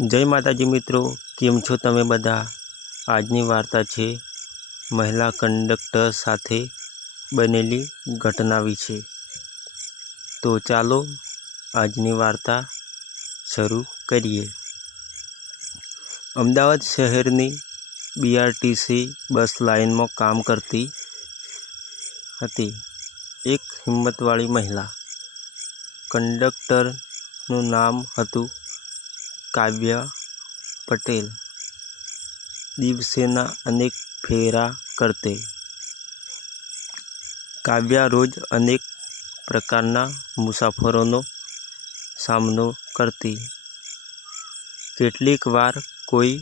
जय माताजी मित्रों, केम छो तमे बधा। आजनी वार्ता छे महिला कंडक्टर साथे बनेली घटना विषे। तो चालो आजनी वार्ता शरू करिए। अमदावाद शहेरनी BRTC बस लाइन में काम करती हती एक हिम्मतवाળી महिला। कंडक्टरનું नाम हतुं काव्या पटेल। दिवसेना अनेक फेरा करते। काव्या रोज अनेक प्रकारना मुसाफरोनो सामनो करती। केटलीक वार कोई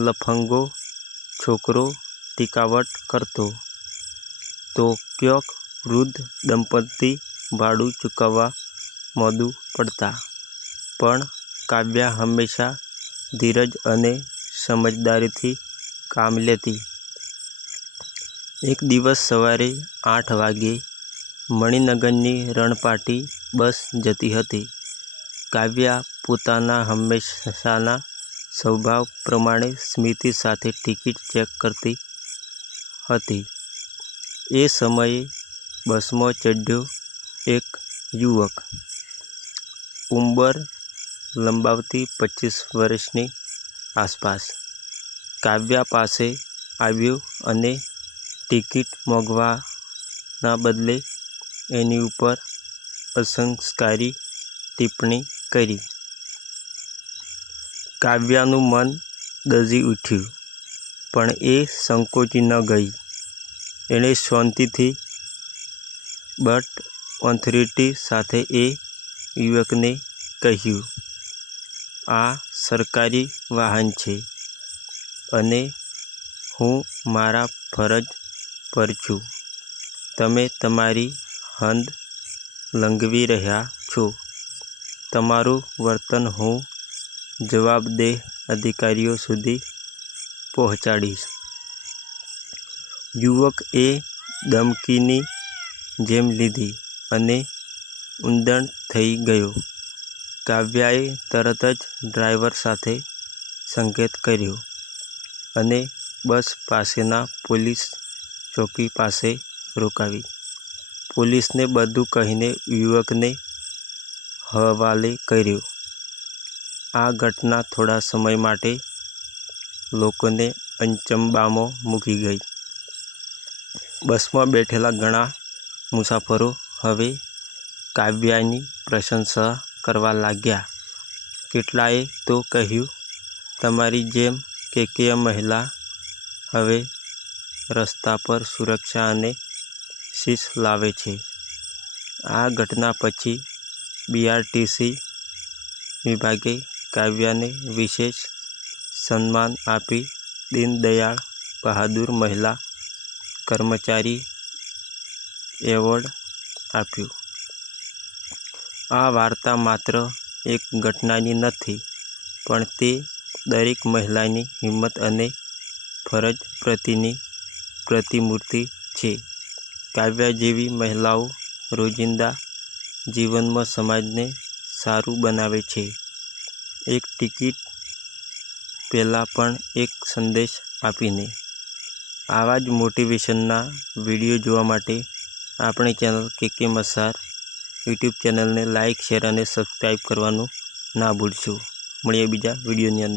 लफंगो छोकरो टीकावट करतो तो क्योंक वृद्ध दंपती भाड़ू चूकववा मोडू पड़ता। पण काव्या हमेशा धीरज अने समझदारीथी काम लेती। एक दिवस सवारे 8 वागे मणिनगरनी रणपाटी बस जती हती। काव्या पोताना हमेशाना स्वभाव प्रमाणे स्मिती साथे टिकीट चेक करती हती। ए समये बसमां चढ़्यो एक युवक। उंमर लंबावती 25 वर्षनी आसपास। काव्या पासे आव्यो अने टिकीट मांगवाना बदले एनी उपर असंस्कारी टिप्पणी करी। काव्यानुं मन दजी उठ्युं, पण ए संकोची न गई। एणे शांतिथी बट ऑथोरिटी साथे ए युवकने कह्युं, आ सरकारी वाहन छे अने हूँ मारा फरज पर छूं। तमे तमारी हद लंघवी रह्या छो। तमारुं वर्तन हूँ जवाबदेह अधिकारीओ सुधी पहोंचाडीश। युवक ए धमकीनी जेम लीधी अने ऊंधण थई गयो। काव्याए तरत ज ड्राइवर साथे संकेत कर्यो अने बस पासेना पोलीस चौकी पासे रोकावी। पोलीसने बधुं कहीने युवकने हवाले कर्यो। आ घटना थोड़ा समय माटे लोकोने अचंबामां मूकी गई। बसमां बेठेला घणा मुसाफरो हवे काव्यानी प्रशंसा करवा लाग्या। केटलाए तो कह्युं, तमारी जेम केकेय महिला हवे रस्ता पर सुरक्षा अने शिस्त लावे छे। आ घटना पछी BRTC विभागे काव्याने विशेष सन्मान आपी दीनदयाळ बहादुर महिला कर्मचारी एवोर्ड आप्यो। आ वार्ता मात्र एक घटनानी नथी, पण ते दरेक महिलानी हिम्मत अने फरज प्रत्येनी प्रतिमूर्ति छे। काव्या जेवी महिलाओ रोजिंदा जीवनमां समाजने सारुं बनावे छे। एक टिकीट पहेला पण एक संदेश आपीने। आवा ज मोटिवेशनना विडियो जोवा माटे आपणी चेनल KK मसार यूट्यूब चेनल ने लाइक, शेर और सब्सक्राइब करवानुं ना भूलशो। मळीए बीजा विडियोनी अंदर।